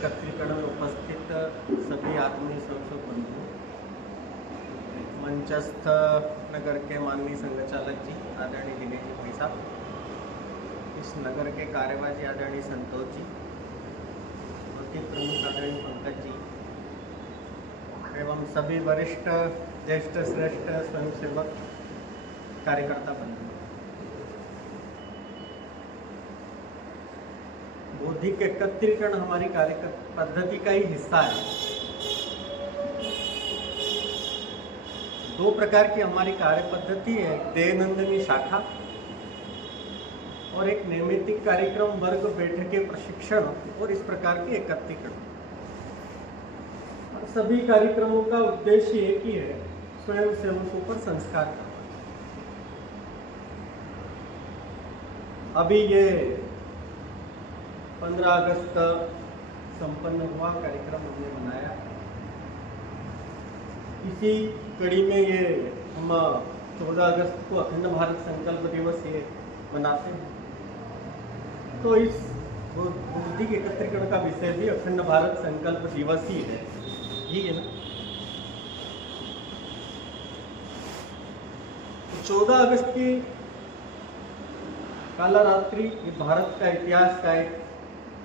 एकत्रीकरण में उपस्थित सभी आत्मीय संसद बंधु, मंचस्थ नगर के माननीय संघचालक जी आदरणीय दिनेश जी भाई साहब, इस नगर के कार्यवाही आदरणीय संतोष जी, के प्रमुख आदरणीय पंकज जी एवं सभी वरिष्ठ ज्येष्ठ श्रेष्ठ स्वयंसेवक कार्यकर्ता बंधु, बौद्धिक एकत्रीकरण हमारी कार्य पद्धति का ही हिस्सा है। दो प्रकार की हमारी कार्य पद्धति है, देवनंदनी शाखा और एक नैमित्तिक कार्यक्रम, वर्ग, बैठकें, प्रशिक्षण और इस प्रकार के एकत्रीकरण। सभी कार्यक्रमों का उद्देश्य एक ही है, स्वयं सेवकों पर संस्कार करना। अभी ये 15 अगस्त संपन्न हुआ कार्यक्रम हमने मनाया। इसी कड़ी में ये हम 14 अगस्त को अखंड भारत संकल्प दिवस ये मनाते हैं। तो इस बौद्धिक एकत्रीकरण का विषय भी अखंड भारत संकल्प दिवस ही है, ये है ना। 14 अगस्त की काला रात्रि ये भारत का इतिहास का एक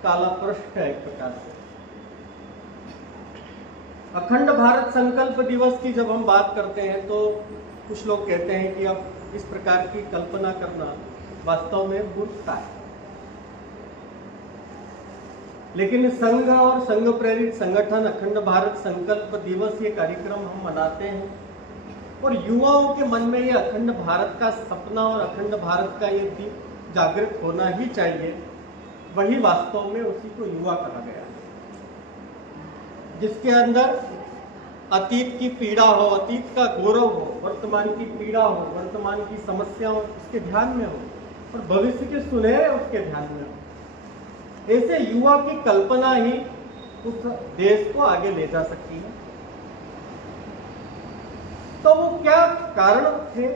काला पृष्ठ है। एक प्रकार से अखंड भारत संकल्प दिवस की जब हम बात करते हैं तो कुछ लोग कहते हैं कि अब इस प्रकार की कल्पना करना वास्तव में मूर्खता है। लेकिन संघ और संघ प्रेरित संगठन अखंड भारत संकल्प दिवस ये कार्यक्रम हम मनाते हैं और युवाओं के मन में ये अखंड भारत का सपना और अखंड भारत का ये दीप जागृत होना ही चाहिए। वही वास्तव में उसी को युवा कहा गया है, जिसके अंदर अतीत की पीड़ा हो, अतीत का गौरव हो, वर्तमान की पीड़ा हो, वर्तमान की समस्याओं उसके ध्यान में हो और भविष्य के सुनहरे उसके ध्यान में हो। ऐसे युवा की कल्पना ही उस देश को आगे ले जा सकती है। तो वो क्या कारण थे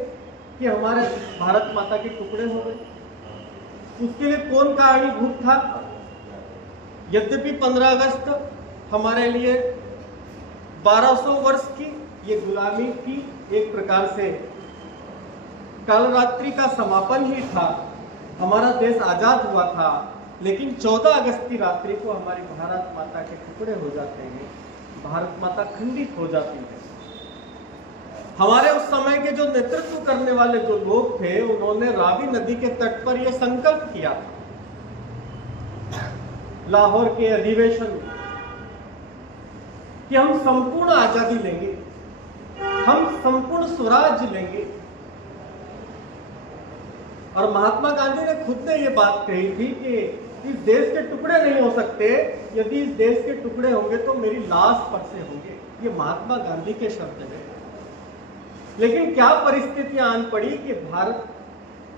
कि हमारे भारत माता के टुकड़े हो गए? उसके लिए कौन कारणीभूत था? यद्यपि 15 अगस्त हमारे लिए 1200 वर्ष की ये गुलामी की एक प्रकार से कालरात्रि का समापन ही था, हमारा देश आजाद हुआ था। लेकिन 14 अगस्त की रात्रि को हमारी भारत माता के टुकड़े हो जाते हैं, भारत माता खंडित हो जाती है। हमारे उस समय के जो नेतृत्व करने वाले जो लोग थे, उन्होंने रावी नदी के तट पर यह संकल्प किया था लाहौर के अधिवेशन में कि हम संपूर्ण आजादी लेंगे, हम संपूर्ण स्वराज्य लेंगे। और महात्मा गांधी ने खुद ने यह बात कही थी कि इस देश के टुकड़े नहीं हो सकते, यदि इस देश के टुकड़े होंगे तो मेरी लाश पर से होंगे। ये महात्मा गांधी के शब्द हैं। लेकिन क्या परिस्थितियां आन पड़ी कि भारत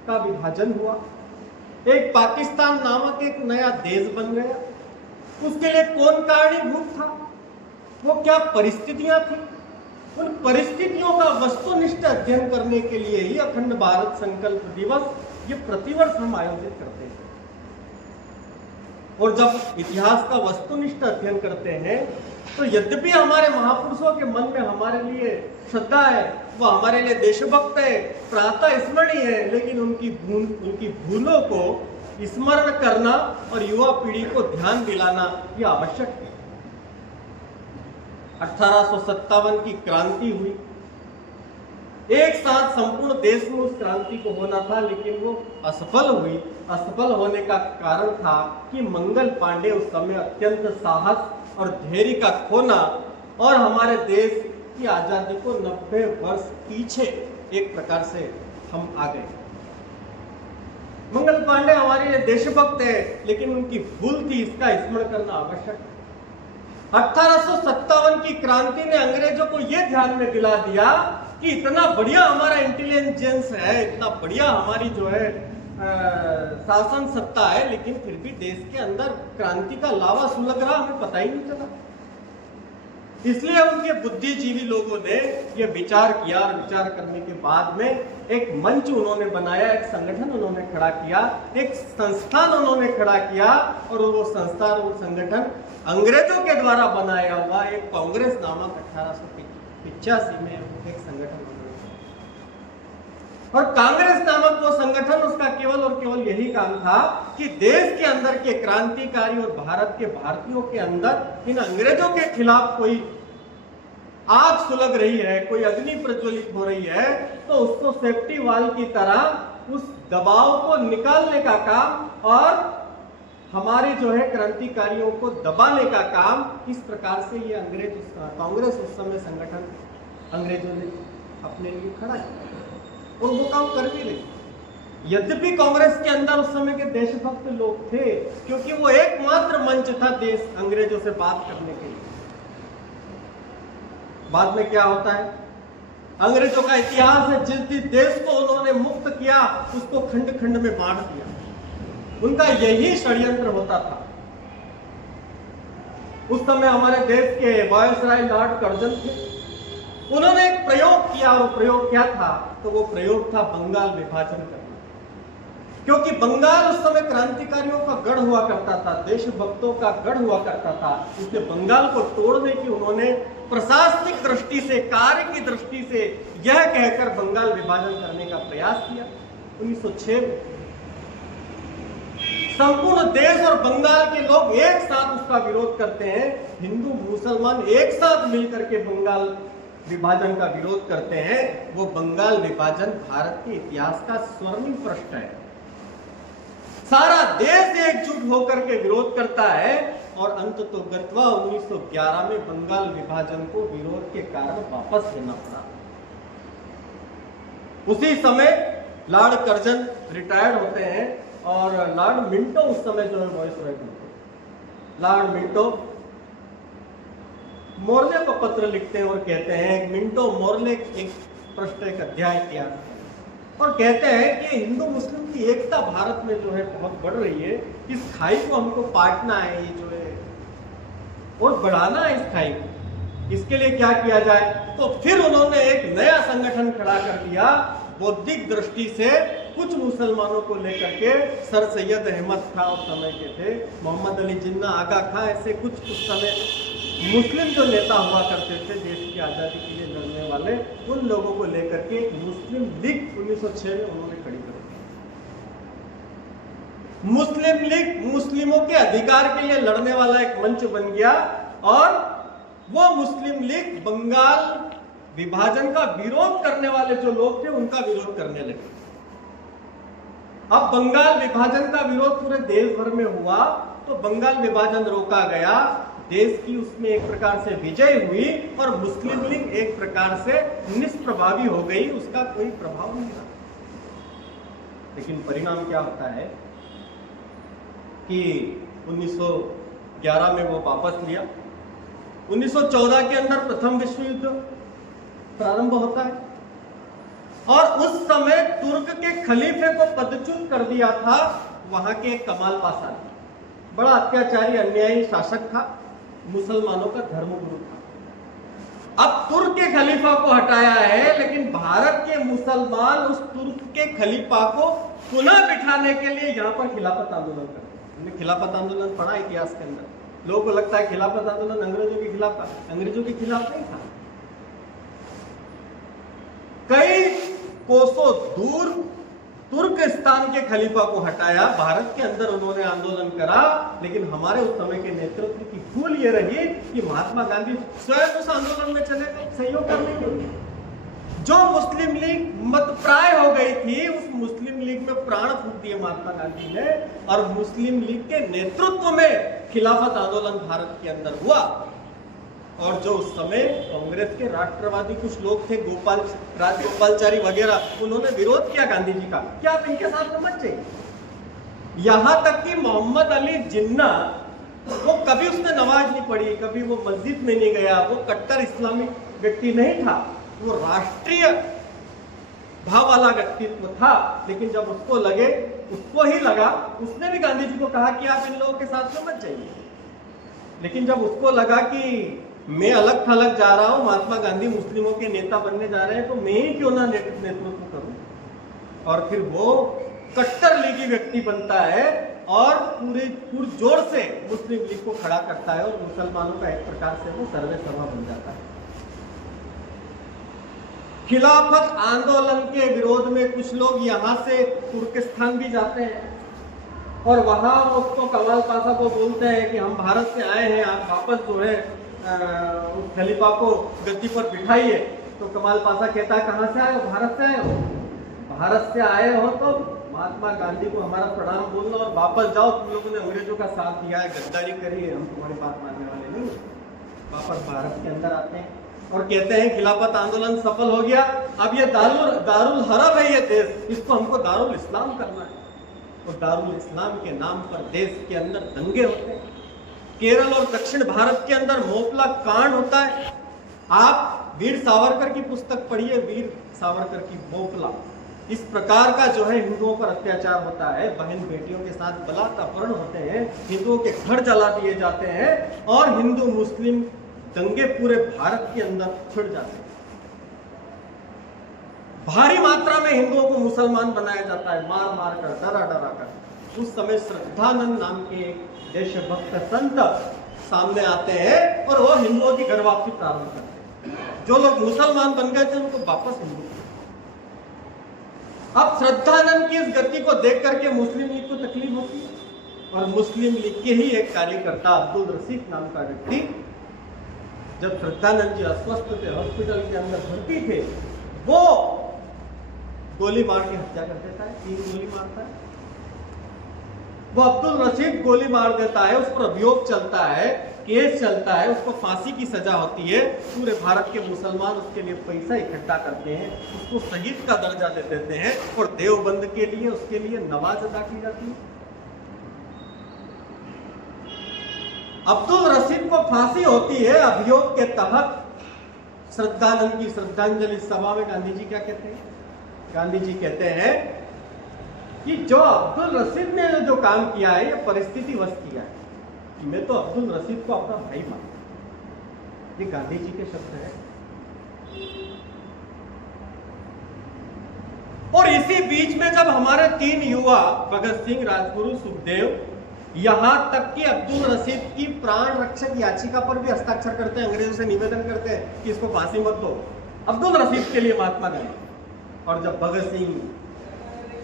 का विभाजन हुआ, एक पाकिस्तान नामक एक नया देश बन गया। उसके लिए कौन कारणीभूत था? वो क्या परिस्थितियां थी? उन परिस्थितियों का वस्तुनिष्ठ अध्ययन करने के लिए ही अखंड भारत संकल्प दिवस ये प्रतिवर्ष हम आयोजित करते हैं। और जब इतिहास का वस्तुनिष्ठ अध्ययन करते हैं तो यद्यपि हमारे महापुरुषों के मन में हमारे लिए श्रद्धा है, वो हमारे लिए देशभक्त है, प्रातः स्मरणीय है, लेकिन उनकी भूलों को स्मरण करना और युवा पीढ़ी को ध्यान दिलाना यह आवश्यक है। 1857 की क्रांति हुई, एक साथ संपूर्ण देश में उस क्रांति को होना था, लेकिन वो असफल हुई। असफल होने का कारण था कि मंगल पांडे उस समय अत्यंत साहस और धैर्य का खोना और हमारे देश की आजादी को 90 वर्ष पीछे एक प्रकार से हम आ गए। मंगल पांडे हमारे लिए देशभक्त है, लेकिन उनकी भूल थी, इसका स्मरण करना आवश्यक है। 1857 की क्रांति ने अंग्रेजों को यह ध्यान में दिला दिया कि इतना बढ़िया हमारा इंटेलिजेंस है, इतना बढ़िया हमारी जो है शासन सत्ता है, लेकिन फिर भी देश के अंदर क्रांति का लावा सुलग रहा, हमें पता ही नहीं चला। इसलिए उनके बुद्धिजीवी लोगों ने यह विचार किया और विचार करने के बाद में एक मंच उन्होंने बनाया, एक संगठन उन्होंने खड़ा किया, एक संस्थान उन्होंने खड़ा किया और वो संस्थान और संगठन अंग्रेजों के द्वारा बनाया हुआ एक कांग्रेस नामक 1885 में एक संगठन और कांग्रेस नामक वो संगठन, उसका केवल और केवल यही काम था कि देश के अंदर के क्रांतिकारी और भारत के भारतीयों के अंदर इन अंग्रेजों के खिलाफ कोई आग सुलग रही है, कोई अग्नि प्रज्वलित हो रही है, तो उसको सेफ्टी वाल की तरह उस दबाव को निकालने का काम और हमारे जो है क्रांतिकारियों को दबाने का काम, इस प्रकार से ये कांग्रेस उस समय संगठन अंग्रेजों ने अपने लिए खड़ा किया और वो काम कर भी रही। यद्यपि कांग्रेस के अंदर उस समय के देशभक्त लोग थे, क्योंकि वो एकमात्र मंच था देश अंग्रेजों से बात करने के लिए। बाद में क्या होता है, अंग्रेजों का इतिहास है, जिस देश को उन्होंने मुक्त किया उसको खंड खंड में बांट दिया। उनका यही षड्यंत्र होता था। उस समय हमारे देश के वायसराय लॉर्ड कर्जन थे, उन्होंने एक प्रयोग किया और प्रयोग क्या था, तो वो प्रयोग था बंगाल विभाजन करना। क्योंकि बंगाल उस समय क्रांतिकारियों का गढ़ हुआ करता था, देशभक्तों का गढ़ हुआ करता था, इसलिए बंगाल को तोड़ने की उन्होंने प्रशासनिक दृष्टि से, कार्य की दृष्टि से यह कहकर बंगाल विभाजन करने का प्रयास किया 1906 में। संपूर्ण देश और बंगाल के लोग एक साथ उसका विरोध करते हैं। हिंदू मुसलमान एक साथ मिलकर के बंगाल विभाजन का विरोध करते हैं। वो बंगाल विभाजन भारत के इतिहास का स्वर्णिम पृष्ठ है। सारा देश एकजुट होकर के विरोध करता है और अंततोगत्वा 1911 में बंगाल विभाजन को विरोध के कारण वापस लेना पड़ा। उसी समय लॉर्ड कर्जन रिटायर्ड होते हैं और लॉर्ड मिंटो उस समय जो है वायसराय थे। लॉर्ड मिंटो मोरले को पत्र लिखते हैं और कहते हैं, मिंटो मोरले एक पृष्ठ एक अध्याय किया और कहते हैं कि हिंदू मुस्लिम की एकता भारत में जो है बहुत बढ़ रही है, इस खाई को हमको पाटना है, ये जो है और बढ़ाना है इस खाई को। इसके लिए क्या किया जाए, तो फिर उन्होंने एक नया संगठन खड़ा कर दिया। बौद्धिक दृष्टि से कुछ मुसलमानों को लेकर के सर सैयद अहमद खां उस समय के थे, मोहम्मद अली जिन्ना आगा खां, ऐसे कुछ उस समय मुस्लिम जो नेता हुआ करते थे देश की आजादी के लिए लड़ने वाले, उन लोगों को लेकर के मुस्लिम लीग 1906 में उन्होंने खड़ी कर दी। मुस्लिम लीग मुस्लिमों के अधिकार के लिए लड़ने वाला एक मंच बन गया और वो मुस्लिम लीग बंगाल विभाजन का विरोध करने वाले जो लोग थे उनका विरोध करने लगे। अब बंगाल विभाजन का विरोध पूरे देश भर में हुआ तो बंगाल विभाजन रोका गया, देश की उसमें एक प्रकार से विजय हुई और मुस्लिम लीग एक प्रकार से निष्प्रभावी हो गई, उसका कोई प्रभाव नहीं रहा। लेकिन परिणाम क्या होता है कि 1911 में वो वापस लिया। 1914 के अंदर प्रथम विश्व युद्ध प्रारंभ होता है और उस समय तुर्क के खलीफे को पदच्युत कर दिया था वहां के कमाल पाशा ने। बड़ा अत्याचारी अन्यायी शासक था, मुसलमानों का धर्मगुरु था। अब तुर्क के खलीफा को हटाया है, लेकिन भारत के मुसलमान उस तुर्क के खलीफा को पुनः बिठाने के लिए यहाँ पर खिलाफत आंदोलन करते हैं। हमने खिलाफत आंदोलन पढ़ा इतिहास के अंदर। लोगों को लगता है खिलाफत आंदोलन अंग्रेजों के खिलाफ था, अंग्रेजों के खिलाफ नहीं था। कई कोसों दूर तुर्कस्तान के खलीफा को हटाया, भारत के अंदर उन्होंने आंदोलन करा, लेकिन हमारे उस समय के नेतृत्व की भूल ये रही कि महात्मा गांधी स्वयं उस आंदोलन में चले गए सहयोग करने के लिए। जो मुस्लिम लीग मतप्राय हो गई थी, उस मुस्लिम लीग में प्राण फूंक दिए महात्मा गांधी ने और मुस्लिम लीग के नेतृत्व में खिलाफत आंदोलन भारत के अंदर हुआ। और जो उस समय कांग्रेस के राष्ट्रवादी कुछ लोग थे, राजगोपालचारी वगैरह, उन्होंने विरोध किया गांधी जी का, क्या आप इनके साथ समझ जाइए। यहां तक कि मोहम्मद अली जिन्ना, वो कभी उसने नमाज नहीं पढ़ी, कभी वो मस्जिद में नहीं गया, वो कट्टर इस्लामिक व्यक्ति नहीं था, वो राष्ट्रीय भाव वाला व्यक्तित्व था। लेकिन जब उसको ही लगा, उसने भी गांधी जी को कहा कि आप इन लोगों के साथ में मत जाइए। लेकिन जब उसको लगा कि मैं अलग थलग जा रहा हूं, महात्मा गांधी मुस्लिमों के नेता बनने जा रहे हैं, तो मैं ही क्यों ना नेतृत्व करूं। और फिर वो कट्टर लीगी व्यक्ति बनता है और पूरे पुरजोर से मुस्लिम लीग को खड़ा करता है और मुसलमानों का एक प्रकार से वो सर्वे सर्वा बन जाता है। खिलाफत आंदोलन के विरोध में कुछ लोग यहां से तुर्किस्तान भी जाते हैं और वहां उसको कमाल पाशा को बोलते हैं कि हम भारत से आए हैं, आप वापस जो है उस खलीफा को गद्दी पर बिठाइए। तो कमाल पाशा कहता है कहां से आए हो? भारत से आए हो। भारत से आए हो तो महात्मा गांधी को हमारा प्रणाम बोलना और वापस जाओ, तुम लोगों ने अंग्रेजों का साथ दिया है, गद्दारी करी है, हम तुम्हारी बात मानने वाले नहीं। वापस भारत के अंदर आते हैं और कहते हैं खिलाफत आंदोलन सफल हो गया, अब ये दारुल हरब है ये देश, इसको हमको दारुल इस्लाम करना है। और दारुल इस्लाम के नाम पर देश के अंदर दंगे होते हैं। केरल और दक्षिण भारत के अंदर मोपला कांड होता है। आप वीर सावरकर की पुस्तक पढ़िए, वीर सावरकर की मोपला। इस प्रकार का जो है हिंदुओं पर अत्याचार होता है, बहन बेटियों के साथ बलात् अपहरण होते हैं, हिंदुओं के घर जला दिए जाते हैं और हिंदू मुस्लिम दंगे पूरे भारत के अंदर छिड़ जाते हैं। भारी मात्रा में हिंदुओं को मुसलमान बनाया जाता है, मार मार कर, डरा डरा कर। उस समय श्रद्धानंद नाम के एक देशभक्त संत सामने आते हैं और वो हिंदुओं की घर वापसी प्रारंभ करते हैं। जो लोग मुसलमान बन गए थे उनको वापस हिंदू। अब श्रद्धानंद की इस गति को देख करके मुस्लिम लीग को तकलीफ होती है और मुस्लिम लीग के ही एक कार्यकर्ता अब्दुल रशीद नाम का व्यक्ति, जब श्रद्धानंद जी अस्वस्थ थे, हॉस्पिटल के अंदर भर्ती थे, वो गोली मार के हत्या कर देता है। 3 गोली मारता है। वो अब्दुल रशीद गोली मार देता है, उस पर अभियोग चलता है, केस चलता है, उसको फांसी की सजा होती है। पूरे भारत के मुसलमान उसके लिए पैसा इकट्ठा करते हैं, उसको शहीद का दर्जा दे देते हैं और देवबंद के लिए उसके लिए नमाज अदा की जाती है। अब्दुल रशीद को फांसी होती है अभियोग के तहत। श्रद्धानंद की श्रद्धांजलि सभा में गांधी जी क्या कहते हैं? गांधी जी कहते हैं कि जो अब्दुल रशीद ने जो काम किया है ये परिस्थिति वश किया है, कि मैं तो अब्दुल रशीद को अपना भाई मानता हूं। ये गांधी जी के शब्द है। और इसी बीच में जब हमारे 3 युवा भगत सिंह, राजगुरु, सुखदेव, यहां तक कि अब्दुल रशीद की प्राण रक्षक याचिका पर भी हस्ताक्षर करते हैं, अंग्रेजों से निवेदन करते हैं कि इसको फांसी मत दो, अब्दुल रशीद के लिए महात्मा गांधी। और जब भगत सिंह,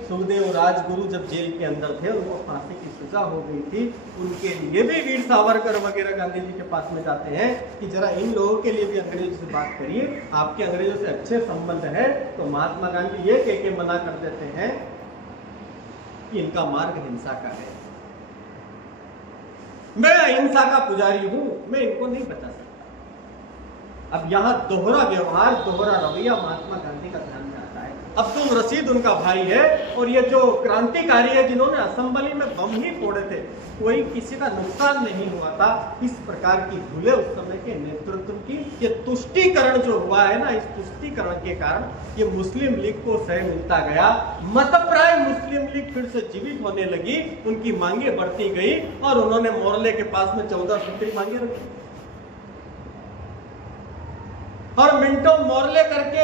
सुखदेव, राजगुरु जब जेल के अंदर थे, उनको फांसी की सजा हो गई थी, उनके लिए भी वीर सावरकर वगैरह गांधी जी के पास में जाते हैं कि जरा इन लोगों के लिए भी अंग्रेजों से बात करिए, आपके अंग्रेजों से अच्छे संबंध है। तो महात्मा गांधी ये कह के मना कर देते हैं कि इनका मार्ग हिंसा का है, मैं अहिंसा का पुजारी हूं, मैं इनको नहीं बचा सकता। अब यहां दोहरा व्यवहार, दोहरा रवैया महात्मा गांधी का ध्यान में आता है। अब्दुल रशीद उनका भाई है और ये जो क्रांतिकारी है जिन्होंने असेंबली में बम ही फोड़े थे, कोई किसी का नुकसान नहीं हुआ था। इस प्रकार की भूले उस समय के नेतृत्व की, ये तुष्टीकरण जो हुआ है ना, इस तुष्टीकरण के कारण ये मुस्लिम लीग को सह मिलता गया। मतप्राय मुस्लिम लीग फिर से जीवित होने लगी, उनकी मांगे बढ़ती गई और उन्होंने मोरले के पास में 14 सूत्री मांगे रखी और मिंटो मोरले करके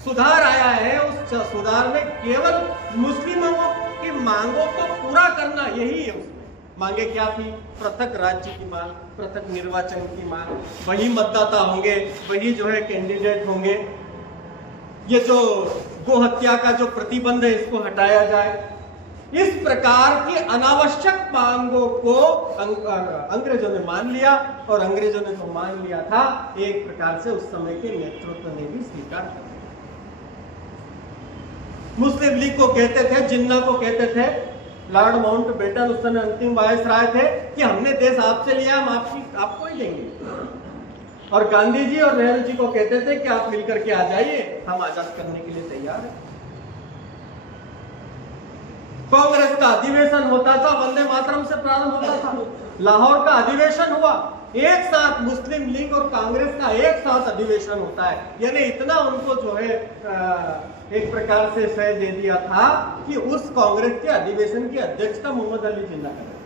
सुधार आया है। उस सुधार में केवल मुस्लिमों की मांगों को पूरा करना यही है। उसमें मांगे क्या थी? पृथक राज्य की मांग, पृथक निर्वाचन की मांग, वही मतदाता होंगे, वही जो है कैंडिडेट होंगे, ये जो गो हत्या का जो प्रतिबंध है इसको हटाया जाए। इस प्रकार की अनावश्यक मांगों को अंग्रेजों ने मान लिया और अंग्रेजों ने तो मान लिया था, एक प्रकार से उस समय के नेतृत्व ने भी स्वीकार कर लिया। मुस्लिम लीग को कहते थे, जिन्ना को कहते थे, लॉर्ड माउंटबेटन उस समय अंतिम वायसराय थे कि हमने देश आपसे लिया, हम आपको ही देंगे। और गांधी जी और नेहरू जी को कहते थे कि आप मिलकर के आ जाइए, हम आजाद करने के लिए तैयार हैं। कांग्रेस का अधिवेशन होता था, वंदे मातरम से प्रारंभ होता था। लाहौर का अधिवेशन हुआ, एक साथ मुस्लिम लीग और कांग्रेस का एक साथ अधिवेशन होता है। यानी इतना उनको जो है एक प्रकार से सह दे दिया था कि उस कांग्रेस के अधिवेशन की अध्यक्षता मोहम्मद अली जिन्ना कर रहे।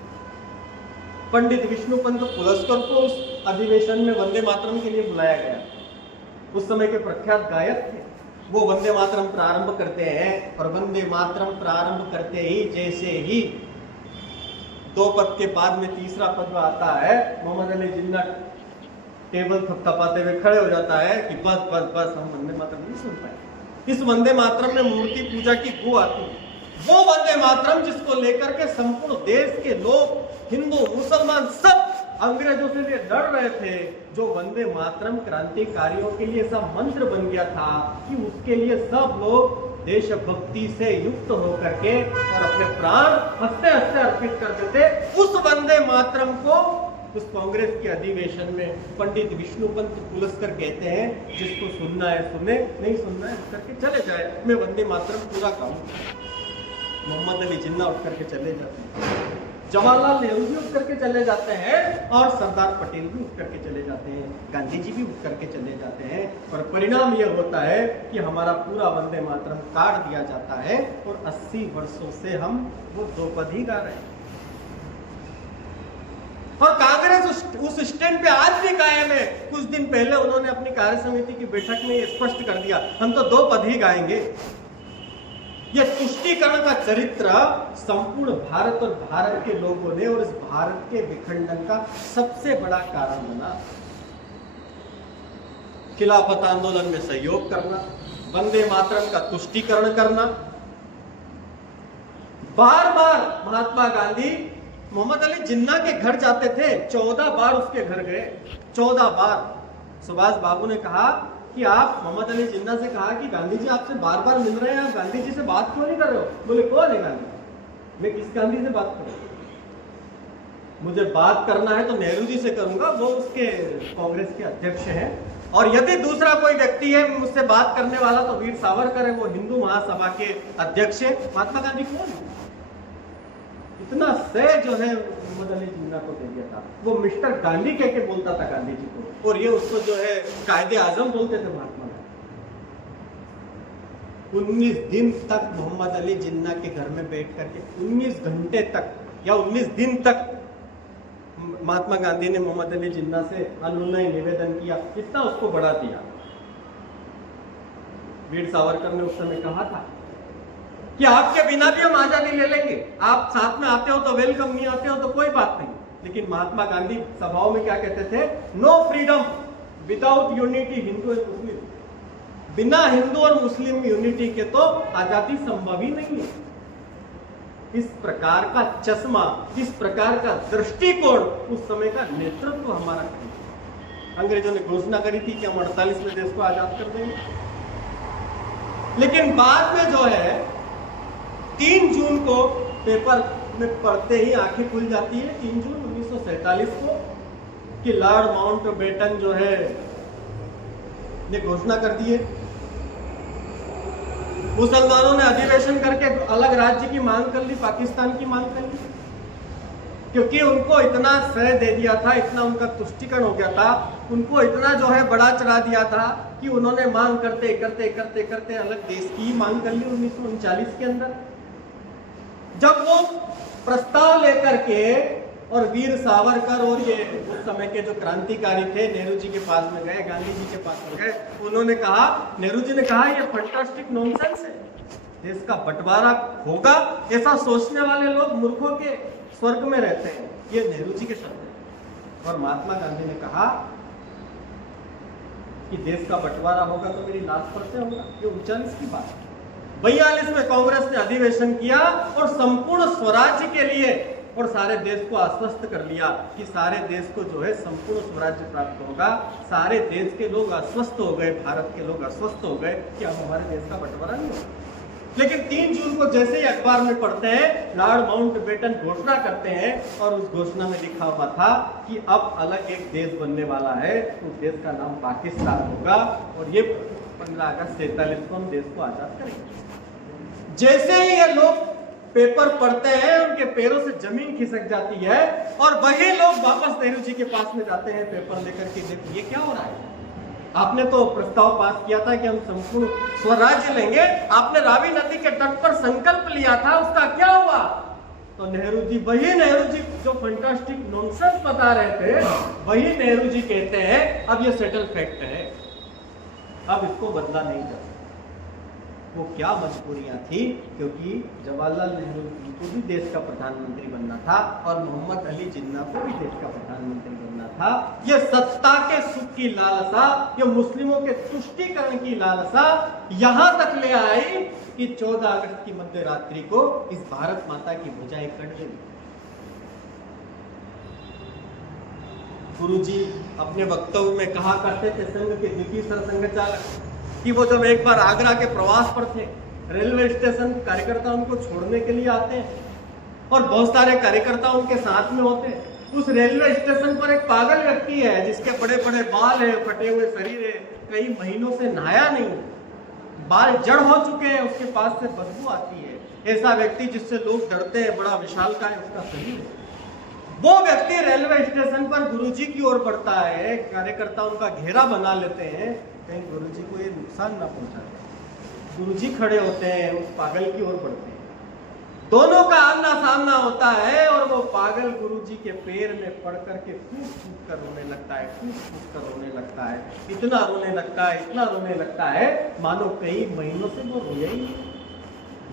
पंडित विष्णु पंत पुलस्कर को उस अधिवेशन में वंदे मातरम के लिए बुलाया गया। उस समय के प्रख्यात गायक थे, वो वंदे मातरम प्रारंभ करते हैं और वंदे मातरम प्रारंभ करते ही जैसे ही 2 पद के बाद में तीसरा पद आता है, मोहम्मद अली जिन्ना टेबल थपथपाते हुए खड़े हो जाता है कि बस बस बस, हम वंदे मातरम नहीं सुन पाए। इस वंदे मातरम में मूर्ति पूजा की गो आती है, वो वंदे मातरम जिसको लेकर के संपूर्ण देश के लोग, हिंदू मुसलमान सब अंग्रेजों से लिए डर रहे थे। जो वंदे मातरम क्रांतिकारियों के लिए ऐसा मंत्र बन गया था कि उसके लिए सब लोग देशभक्ति से युक्त होकर के और अपने प्राण हंसते हंसते अर्पित कर देते। उस वंदे मातरम को उस कांग्रेस के अधिवेशन में पंडित विष्णुपंत पुलस्कर कहते हैं, जिसको सुनना है सुने, नहीं सुनना है करके चले जाए, मैं वंदे मातरम पूरा कहूँ। मोहम्मद अली जिन्ना उठ करके चले जाते हैं, जवाहरलाल नेहरू भी उठ करके चले जाते हैं और सरदार पटेल भी उठ करके चले जाते हैं, गांधी जी भी उठ करके चले जाते हैं। और परिणाम यह होता है कि हमारा पूरा वंदे मातरम काट दिया जाता है और 80 वर्षों से हम वो 2 पद ही गा रहे हैं। और कांग्रेस उस स्टैंड पे आज भी कायम है। कुछ दिन पहले उन्होंने अपनी कार्य समिति की बैठक में ये स्पष्ट कर दिया, हम तो 2 पद ही गाएंगे। यह तुष्टीकरण का चरित्र संपूर्ण भारत और भारत के लोगों ने और इस भारत के विखंडन का सबसे बड़ा कारण बना। खिलाफत आंदोलन में सहयोग करना, वंदे मातरम का तुष्टीकरण करना, बार बार महात्मा गांधी मोहम्मद अली जिन्ना के घर जाते थे, 14 बार उसके घर गए, 14 बार। सुभाष बाबू ने कहा कि आप मोहम्मद अली जिन्ना से कहा कि गांधी जी आपसे बार बार मिल रहे हैं, आप गांधी जी से बात क्यों नहीं कर रहे हो? बोले कौन है गांधी? मैं किस गांधी से बात करूं? मुझे बात करना है तो नेहरू जी से करूंगा, वो उसके कांग्रेस के अध्यक्ष हैं। और यदि दूसरा कोई व्यक्ति है मुझसे बात करने वाला तो वीर सावरकर है, वो हिंदू महासभा के अध्यक्ष है। महात्मा गांधी कौन है? इतना सह जो है मोहम्मद अली जिन्ना को दे दिया था। वो मिस्टर गांधी कह के बोलता था गांधी जी को, और ये उसको जो है कायदे आजम बोलते थे महात्मा गांधी। 19 दिन तक मोहम्मद अली जिन्ना के घर में बैठ करके 19 घंटे तक या 19 दिन तक महात्मा गांधी ने मोहम्मद अली जिन्ना से अनुनय निवेदन किया, इतना उसको बढ़ा दिया। वीर सावरकर ने उस समय कहा था कि आपके बिना भी हम आजादी ले लेंगे, आप साथ में आते हो तो वेलकम, नहीं आते हो तो कोई बात नहीं। लेकिन महात्मा गांधी सभाओं में क्या कहते थे? No freedom without unity Hindu and Muslim. बिना हिंदू और मुस्लिम यूनिटी के तो आजादी संभव ही नहीं है। इस प्रकार का चश्मा, इस प्रकार का दृष्टिकोण उस समय का नेतृत्व हमारा था। अंग्रेजों ने घोषणा करी थी कि हम 48 में देश को आजाद कर देंगे, लेकिन बाद में जो है 3 जून को पेपर में पढ़ते ही आंखें खुल जाती है, 3 जून 1947 को, कि लॉर्ड माउंटबेटन जो है ने घोषणा कर दी है। मुसलमानों ने अधिवेशन करके अलग राज्य की मांग कर ली, पाकिस्तान की मांग कर ली, क्योंकि उनको इतना सह दे दिया था, इतना उनका तुष्टीकरण हो गया था, उनको इतना जो है बड़ा चढ़ा दिया था कि उन्होंने मांग करते करते करते करते अलग देश की मांग कर ली 1939 के अंदर। जब वो प्रस्ताव लेकर के और वीर सावरकर और ये उस समय के जो क्रांतिकारी थे नेहरू जी के पास में गए, गांधी जी के पास में गए, उन्होंने कहा, नेहरू जी ने कहा ये फंटास्टिक नॉनसेंस है, देश का बंटवारा होगा, ऐसा सोचने वाले लोग मूर्खों के स्वर्ग में रहते हैं। ये नेहरू जी के शब्द हैं। और महात्मा गांधी ने कहा कि देश का बंटवारा होगा तो मेरी लाश पर से होगा। ये 39 की बात है। 42 में कांग्रेस ने अधिवेशन किया और संपूर्ण स्वराज्य के लिए और सारे देश को आश्वस्त कर लिया कि सारे देश को जो है संपूर्ण स्वराज्य प्राप्त होगा। सारे देश के लोग आश्वस्त हो गए, भारत के लोग आश्वस्त हो गए कि अब हमारे देश का बंटवारा नहीं होगा। लेकिन 3 जून को जैसे ही अखबार में पढ़ते हैं, लॉर्ड माउंटबेटन घोषणा करते हैं और उस घोषणा में लिखा हुआ था कि अब अलग एक देश बनने वाला है, उस देश का नाम पाकिस्तान होगा और ये 15 अगस्त 47 को हम देश को आजाद करेंगे। जैसे ही ये लोग पेपर पढ़ते हैं, उनके पैरों से जमीन खिसक जाती है और वही लोग वापस नेहरू जी के पास में जाते हैं पेपर लेकर के, देखिए ये क्या हो रहा है, आपने तो प्रस्ताव पास किया था कि हम संपूर्ण स्वराज्य लेंगे, आपने रावी नदी के तट पर संकल्प लिया था, उसका क्या हुआ? तो नेहरू जी, वही नेहरू जी जो फंटास्टिक नॉनसेंस बता रहे थे, वही नेहरू जी कहते हैं अब ये सेटल फैक्ट है, अब इसको बदला नहीं जा सकता। वो क्या मजबूरियां थी, क्योंकि जवाहरलाल नेहरू को भी देश का प्रधानमंत्री बनना था और मोहम्मद अली जिन्ना को भी देश का प्रधानमंत्री बनना था। ये सत्ता के सुख की लालसा, ये मुस्लिमों के तुष्टीकरण की लालसा यहां तक ले आई कि 14 अगस्त की मध्य रात्रि को इस भारत माता की भुजाएं कट गई। गुरुजी अपने वक्तव्य में कहा करते थे, संघ के द्वितीय सरसंघचालक, कि वो जब एक बार आगरा के प्रवास पर थे, रेलवे स्टेशन कार्यकर्ता उनको छोड़ने के लिए आते हैं और बहुत सारे कार्यकर्ता उनके साथ में होते हैं। उस रेलवे स्टेशन पर एक पागल व्यक्ति है जिसके बड़े बड़े बाल है, फटे हुए शरीर है, कई महीनों से नहाया नहीं, बाल जड़ हो चुके हैं, उसके पास से बदबू आती है। ऐसा व्यक्ति जिससे लोग डरते हैं, बड़ा विशालकाय उसका शरीर है। वो व्यक्ति रेलवे स्टेशन पर गुरुजी की ओर बढ़ता है, कार्यकर्ता उनका घेरा बना लेते हैं, कहीं गुरुजी को ये नुकसान ना पहुंचा दे। गुरुजी खड़े होते हैं, उस पागल की ओर बढ़ते हैं, दोनों का आमना सामना होता है और वो पागल गुरुजी के पैर में पड़ करके फूट फूट कर रोने लगता है, फूट फूट कर रोने लगता है, इतना रोने लगता है, इतना रोने लगता है मानो कई महीनों से वो रोया ही नहीं।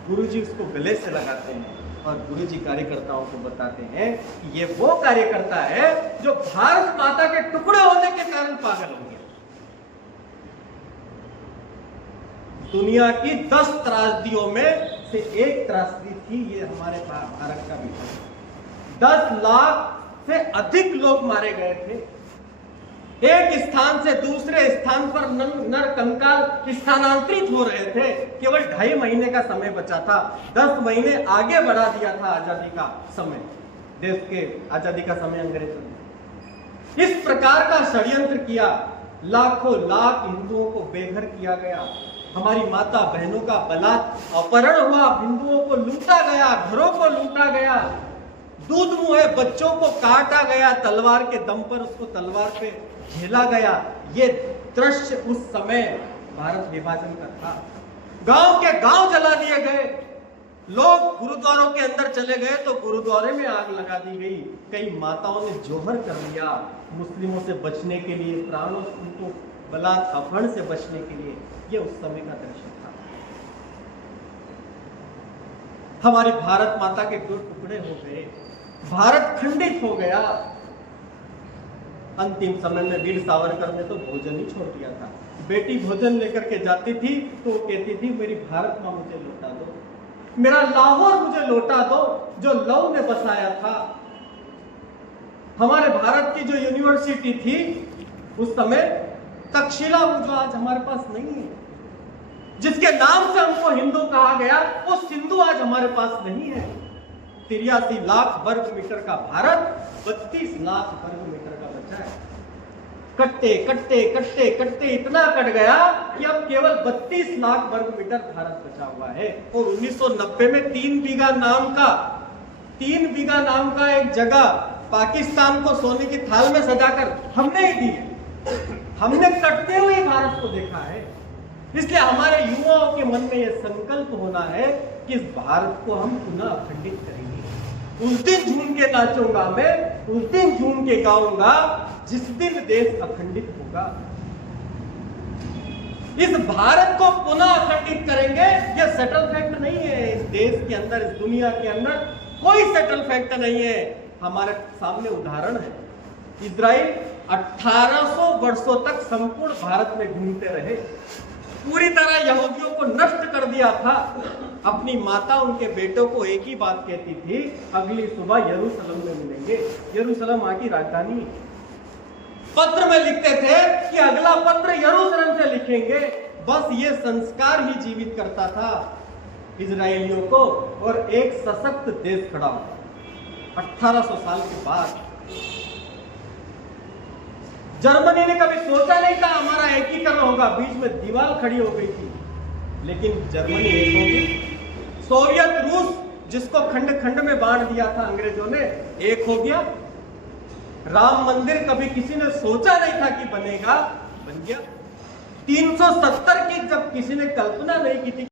गुरुजी उसको गले से लगाते हैं और गुरुजी कार्यकर्ताओं को बताते हैं कि ये वो कार्यकर्ता है जो भारत माता के टुकड़े होने के कारण पागल हो गया। दुनिया की 10 त्रासदियों में से एक त्रासदी थी ये हमारे भारत का विभाजन। 10 लाख से अधिक लोग मारे गए थे। एक स्थान से दूसरे स्थान पर नर कंकाल स्थानांतरित हो रहे थे। केवल 2.5 महीने का समय बचा था, 10 महीने आगे बढ़ा दिया था आजादी का समय, देश के आजादी का समय अंग्रेजों ने। इस प्रकार का षड्यंत्र किया, लाखों लाख हिंदुओं को बेघर किया गया, हमारी माता बहनों का बलात्कार अपहरण हुआ, हिंदुओं को लूटा गया, घरों को लूटा गया, दूध मुहे बच्चों को काटा गया, तलवार के दम पर उसको तलवार पे झेला गया। ये दृश्य उस समय भारत विभाजन का था। गांव के गांव जला दिए गए, लोग गुरुद्वारों के अंदर चले गए तो गुरुद्वारे में आग लगा दी गई। कई माताओं ने जोहर कर लिया मुस्लिमों से बचने के लिए, प्राणों उनको बलात्कार अपहरण से बचने के लिए। ये उस समय का दृश्य था। हमारी भारत माता के 2 टुकड़े हो गए, भारत खंडित हो गया। अंतिम समय में वीर सावरकर ने तो भोजन ही छोड़ दिया था। बेटी भोजन लेकर के जाती थी तो वो कहती थी, मेरी भारत माँ मुझे लौटा दो, मेरा लाहौर मुझे लौटा दो जो लव ने बसाया था। हमारे भारत की जो यूनिवर्सिटी थी उस समय तक्षशिला, वो जो आज हमारे पास नहीं है, जिसके नाम से हमको हिंदू कहा गया, वो सिंधु आज हमारे पास नहीं है। 83 लाख वर्ग मीटर का भारत 32 लाख वर्ग मीटर का बचा है। कटते कटते कटते कटते इतना कट गया कि अब केवल 32 लाख वर्ग मीटर भारत बचा हुआ है। और 1990 में 3 बीघा नाम का एक जगह पाकिस्तान को सोने की थाल में सजाकर हमने ही दी है। हमने कटते हुए भारत को देखा है। इसलिए हमारे युवाओं के मन में यह संकल्प होना है कि इस भारत को हम पुनः अखंडित करेंगे। उस दिन झूम के नाचूंगा मैं, उस दिन झूम के गाऊंगा जिस दिन देश अखंडित होगा। इस भारत को पुनः अखंडित करेंगे। यह सेटल फैक्ट नहीं है। इस देश के अंदर, इस दुनिया के अंदर कोई सेटल फैक्ट नहीं है। हमारे सामने उदाहरण है, इजराइल 1800 वर्षों तक संपूर्ण भारत में घूमते रहे, पूरी तरह यहूदियों को नष्ट कर दिया था। अपनी माता उनके बेटों को एक ही बात कहती थी, अगली सुबह यरूशलेम में मिलेंगे। यरूशलेम वहां की राजधानी। पत्र में लिखते थे कि अगला पत्र यरूशलेम से लिखेंगे। बस ये संस्कार ही जीवित करता था इजरायलियों को, और एक सशक्त देश खड़ा हुआ 1800 साल के बाद। जर्मनी ने कभी सोचा नहीं था हमारा एकीकरण होगा, बीच में दीवार खड़ी हो गई थी, लेकिन जर्मनी एक हो गई। सोवियत रूस, जिसको खंड खंड में बांट दिया था अंग्रेजों ने, एक हो गया। राम मंदिर कभी किसी ने सोचा नहीं था कि बनेगा, बन गया। 370 की जब किसी ने कल्पना नहीं की थी